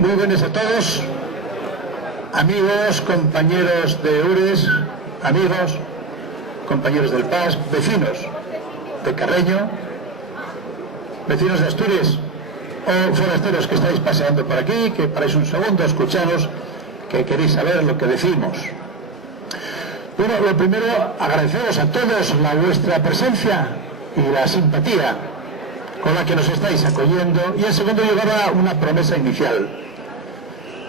Muy buenas a todos, amigos, compañeros de URES, amigos, compañeros del PAS, vecinos de Carreño, vecinos de Asturias o forasteros que estáis paseando por aquí, que paráis un segundo a escucharos, que queréis saber lo que decimos. Bueno, lo primero, agradeceros a todos la vuestra presencia y la simpatía con la que nos estáis acogiendo, y en segundo lugar una promesa inicial.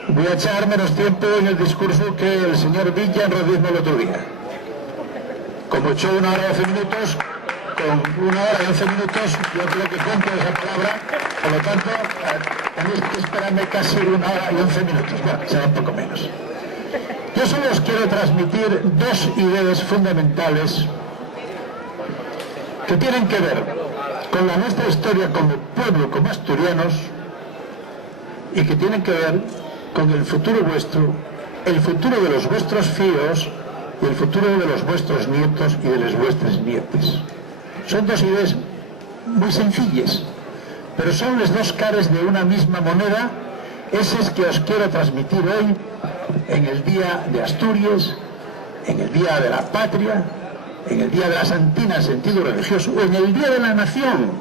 Voy a echar menos tiempo en el discurso que el señor Villa en Rodismo el otro día. Como echó 1 hora y 11 minutos, con 1 hora y 11 minutos yo creo que cumplo esa palabra, por lo tanto tenéis que esperarme casi 1 hora y 11 minutos, bueno, será un poco menos. Yo solo os quiero transmitir 2 ideas fundamentales que tienen que ver con la nuestra historia como pueblo, como asturianos, y que tienen que ver con el futuro vuestro, el futuro de los vuestros fíos y el futuro de los vuestros nietos y de las vuestras nietes. Son 2 ideas muy sencillas, pero son las 2 caras de una misma moneda. Ese es que os quiero transmitir hoy, en el Día de Asturias, en el Día de la Patria, en el Día de la Santina en sentido religioso, o en el Día de la Nación.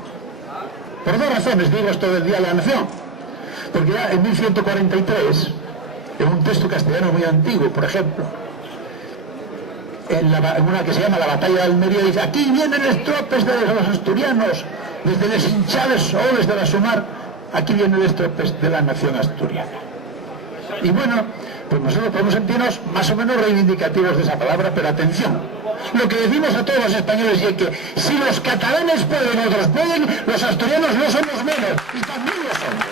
Por 2 razones digo esto del Día de la Nación. Porque ya en 1143, en un texto castellano muy antiguo, por ejemplo, en una que se llama la Batalla de Almería, dice: aquí vienen las tropes de los asturianos, desde los hinchales soles de la Sumar, aquí vienen las tropes de la nación asturiana. Y bueno, pues nosotros podemos sentirnos más o menos reivindicativos de esa palabra, pero atención, lo que decimos a todos los españoles es que si los catalanes pueden, otros pueden, los asturianos no somos menos, y también lo somos.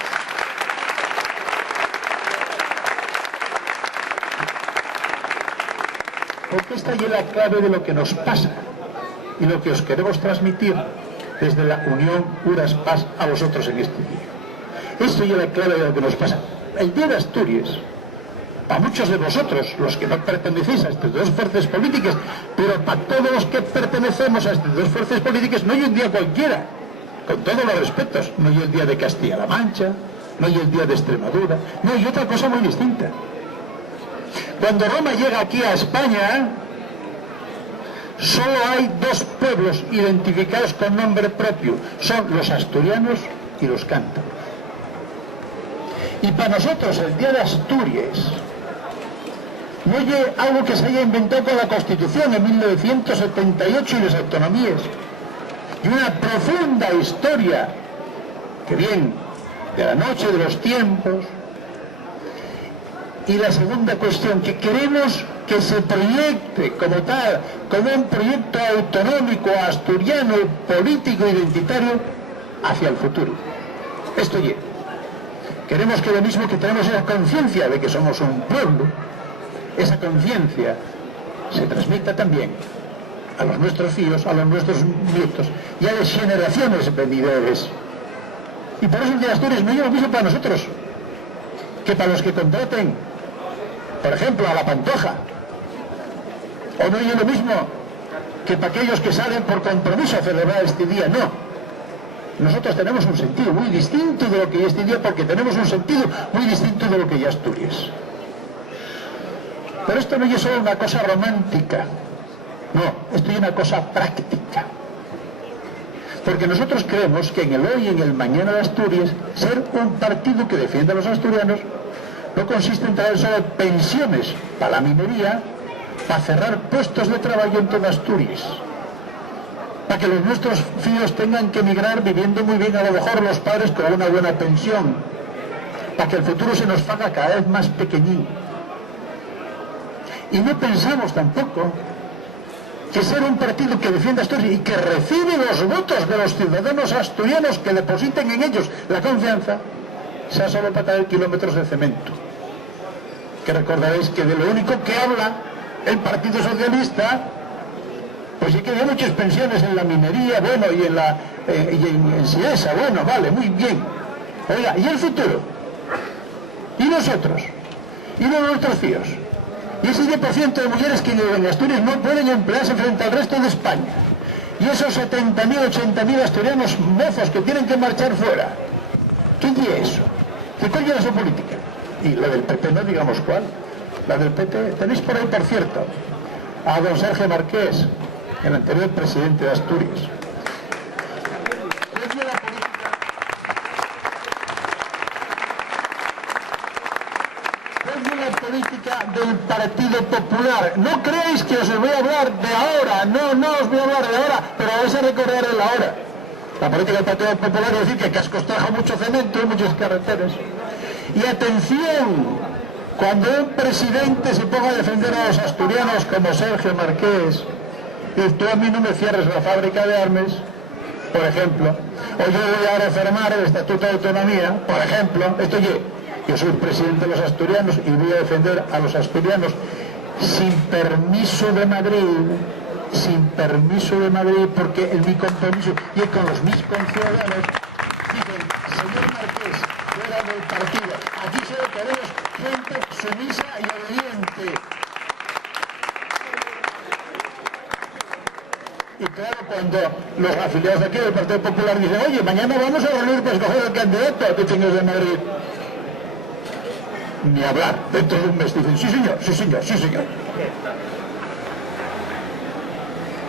Porque esta es la clave de lo que nos pasa y lo que os queremos transmitir desde la Unión URAS-PAS a vosotros en este día. Esto es la clave de lo que nos pasa. El Día de Asturias, para muchos de vosotros, los que no pertenecéis a estas 2 fuerzas políticas, pero para todos los que pertenecemos a estas 2 fuerzas políticas, no hay un día cualquiera, con todos los respetos. No hay el día de Castilla-La Mancha, no hay el día de Extremadura, no hay otra cosa muy distinta. Cuando Roma llega aquí a España, solo hay 2 pueblos identificados con nombre propio, son los asturianos y los cántabros. Y para nosotros el Día de Asturias no es algo que se haya inventado con la Constitución en 1978 y las autonomías, y una profunda historia que viene de la noche de los tiempos. Y la segunda cuestión, que queremos que se proyecte como tal, como un proyecto autonómico, asturiano, político, identitario, hacia el futuro. Esto ya. Queremos que lo mismo que tenemos esa conciencia de que somos un pueblo, esa conciencia se transmita también a los nuestros hijos, a los nuestros nietos y a las generaciones venideras. Y por eso el Día de Asturias no es lo mismo para nosotros que para los que contraten, por ejemplo, a la Pantoja, o no es lo mismo que para aquellos que salen por compromiso a celebrar este día. No, nosotros tenemos un sentido muy distinto de lo que es este día, porque tenemos un sentido muy distinto de lo que ya Asturias. Pero esto no es solo una cosa romántica, no, esto es una cosa práctica, porque nosotros creemos que en el hoy y en el mañana de Asturias, ser un partido que defienda a los asturianos no consiste en traer solo pensiones para la minería, para cerrar puestos de trabajo en toda Asturias, para que los nuestros hijos tengan que emigrar viviendo muy bien, a lo mejor los padres con una buena pensión, para que el futuro se nos haga cada vez más pequeñín. Y no pensamos tampoco que ser un partido que defienda Asturias y que recibe los votos de los ciudadanos asturianos que depositen en ellos la confianza, sea solo para traer kilómetros de cemento. Que recordaréis que de lo único que habla el Partido Socialista, pues sí que hay muchas pensiones en la minería, bueno, y en Siesa, bueno, vale, muy bien. Oiga, ¿y el futuro? ¿Y nosotros? ¿Y nuestros hijos? Y ese 10% de mujeres que en Asturias no pueden emplearse frente al resto de España. Y esos 70.000, 80.000 asturianos mozos que tienen que marchar fuera. ¿Qué es eso? ¿Qué coño es esa política? Y la del PP no digamos cuál. La del PP, tenéis por ahí, por cierto, a don Sergio Marqués, el anterior presidente de Asturias. Política del Partido Popular. No creéis que os voy a hablar de ahora, no os voy a hablar de ahora, pero vais a recordar el ahora. La política del Partido Popular es decir que Cascos trajo mucho cemento y muchas carreteras. Y atención, cuando un presidente se ponga a defender a los asturianos como Sergio Marqués, y tú a mí no me cierres la fábrica de armas, por ejemplo, o yo voy a reformar el Estatuto de Autonomía, por ejemplo, yo soy presidente de los asturianos y voy a defender a los asturianos sin permiso de Madrid, porque en mi compromiso y con los mis conciudadanos dicen, señor Marqués, fuera del partido, aquí solo queremos gente sumisa y obediente. Y claro, cuando los afiliados de aquí del Partido Popular dicen, oye, mañana vamos a reunir para escoger el candidato, dicen los de Madrid. Ni hablar, dentro de un mes dicen, sí señor.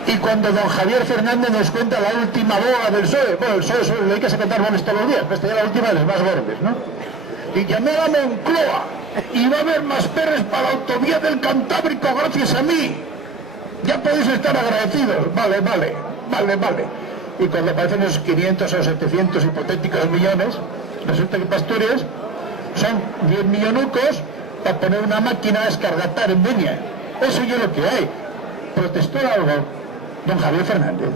Y cuando don Javier Fernández nos cuenta la última boda del PSOE, bueno, el PSOE le hay que contar bodas todos los días, pero esta ya la última de las más gordes, ¿no? Y llamé a Moncloa, y va a haber más perres para la autovía del Cantábrico gracias a mí. Ya podéis estar agradecidos, vale. Y cuando aparecen los 500 o 700 hipotéticos millones, resulta que para Asturias son 10 millonucos para poner una máquina a escargatar en Viña. Eso es lo que hay. ¿Protestó algo don Javier Fernández?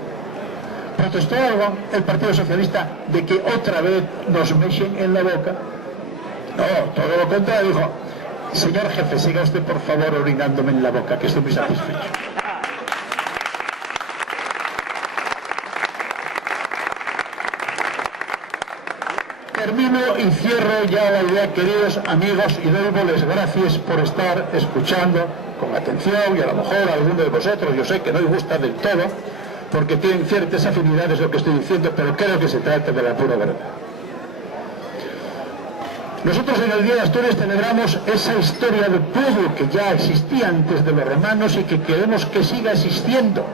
¿Protestó algo el Partido Socialista de que otra vez nos mechen en la boca? No, todo lo contrario, dijo, señor jefe, siga usted por favor orinándome en la boca, que estoy muy satisfecho. Termino y cierro ya la idea, queridos amigos, y doyles gracias por estar escuchando con atención, y a lo mejor a alguno de vosotros, yo sé que no os gusta del todo, porque tienen ciertas afinidades lo que estoy diciendo, pero creo que se trata de la pura verdad. Nosotros en el Día de Asturias celebramos esa historia de pueblo que ya existía antes de los romanos y que queremos que siga existiendo,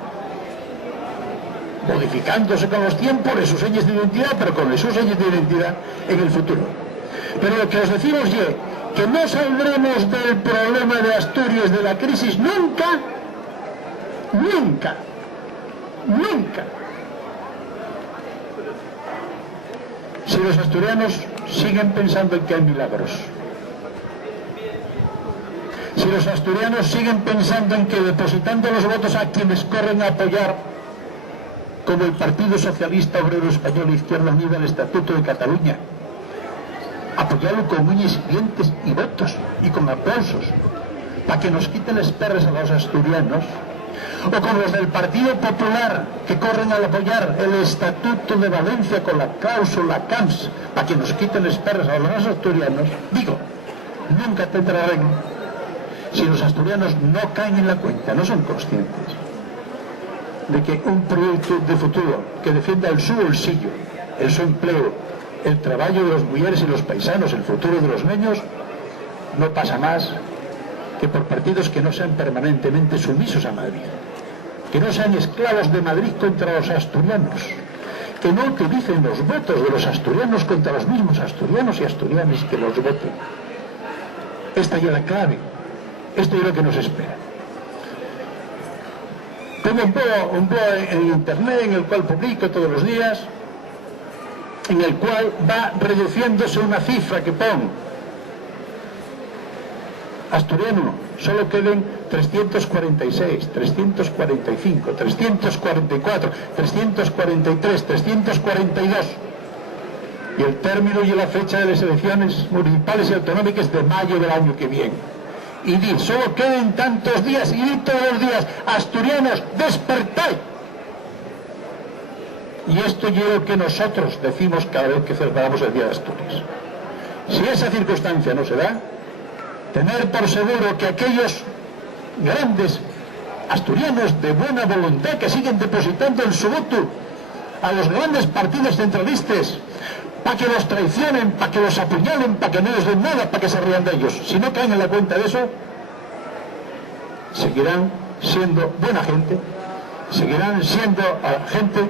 modificándose con los tiempos de sus señas de identidad, pero con sus señas de identidad en el futuro. Pero lo que os decimos es que no saldremos del problema de Asturias, de la crisis, nunca, si los asturianos siguen pensando en que hay milagros. Si los asturianos siguen pensando en que depositando los votos a quienes corren a apoyar, como el Partido Socialista Obrero Español e Izquierda Unida, el Estatuto de Cataluña, apoyarlo con uñas y dientes y votos y con aplausos para que nos quiten las perras a los asturianos, o con los del Partido Popular que corren a apoyar el Estatuto de Valencia con la cláusula CAMS para que nos quiten las perras a los asturianos, digo, nunca tendrán si los asturianos no caen en la cuenta, no son conscientes de que un proyecto de futuro que defienda el su bolsillo, el su empleo, el trabajo de las mujeres y los paisanos, el futuro de los niños, no pasa más que por partidos que no sean permanentemente sumisos a Madrid, que no sean esclavos de Madrid contra los asturianos, que no utilicen los votos de los asturianos contra los mismos asturianos y asturianas que los voten. Esta es la clave, esto es lo que nos espera. Tengo un blog en internet en el cual publico todos los días, en el cual va reduciéndose una cifra que pongo. Asturiano, solo queden 346, 345, 344, 343, 342. Y el término y la fecha de las elecciones municipales y autonómicas de mayo del año que viene. Y di, solo queden tantos días, y di todos los días, asturianos, despertad. Y esto es lo que nosotros decimos cada vez que celebramos el Día de Asturias. Si esa circunstancia no se da, tener por seguro que aquellos grandes asturianos de buena voluntad que siguen depositando en su voto a los grandes partidos centralistas, para que los traicionen, para que los apuñalen, para que no les den nada, para que se rían de ellos. Si no caen en la cuenta de eso, seguirán siendo buena gente, seguirán siendo gente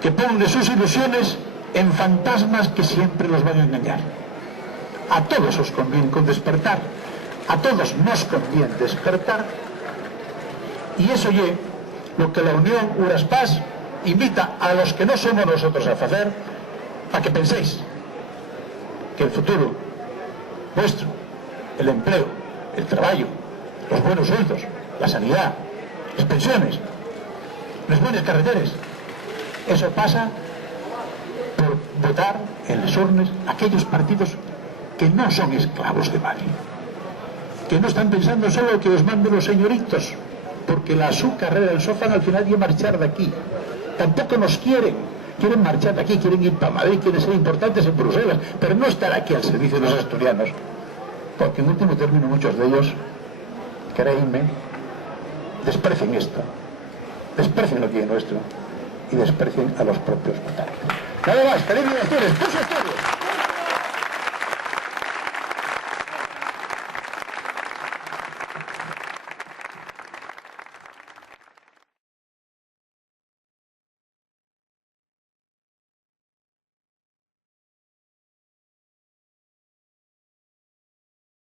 que pone sus ilusiones en fantasmas que siempre los van a engañar. A todos os conviene con despertar, a todos nos conviene despertar, y eso es lo que la Unión Uraspas invita a los que no somos nosotros a hacer, para que penséis que el futuro vuestro, el empleo, el trabajo, los buenos sueldos, la sanidad, las pensiones, las buenas carreteras, eso pasa por votar en las urnas aquellos partidos que no son esclavos de Madrid, que no están pensando solo que os manden los señoritos, porque su carrera, el sofá al final quiere marchar de aquí. Tampoco nos quieren marchar de aquí, quieren ir para Madrid, quieren ser importantes en Bruselas, pero no estar aquí al servicio de los asturianos, porque en último término muchos de ellos, creedme, desprecien esto, desprecien lo que es nuestro y desprecien a los propios votantes. Nada más, feliz Asturias,